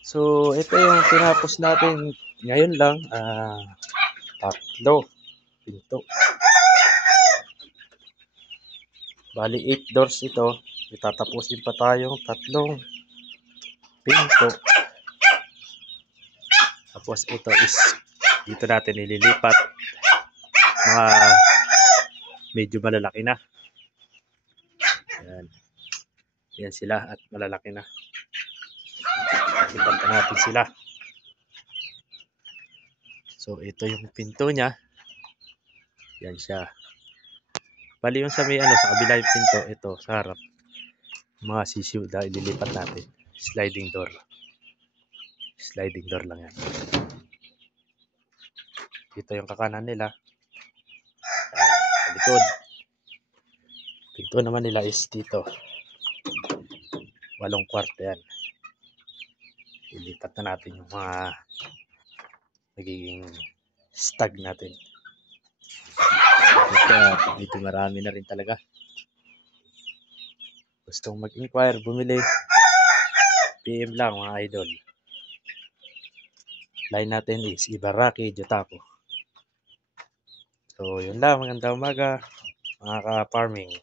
So, ito yung tinapos natin ngayon lang. Tatlo. Pinto. Bali, 8 doors ito. Itatapusin pa tayong tatlong pinto. Tapos ito is dito natin nililipat. Mga medyo malalaki na. Ayan. Yan sila at malalaki na. Lipat na natin sila. So, ito yung pinto niya. Yan siya. Bali yung sa may sa kabila yung pinto, ito sa harap. Mga sisiw na ililipat natin. Sliding door. Sliding door lang yan. Dito yung kakanan nila. Sa likod. Pinto naman nila is dito. 8 kwarto yan. Ilipat na natin yung mga nagiging stag natin. Dito marami na rin talaga. Gustong mag-inquire, bumili, PM lang mga idol. Line natin is Ibaraki Jotaco. So yun lang, magandang umaga mga ka-farming.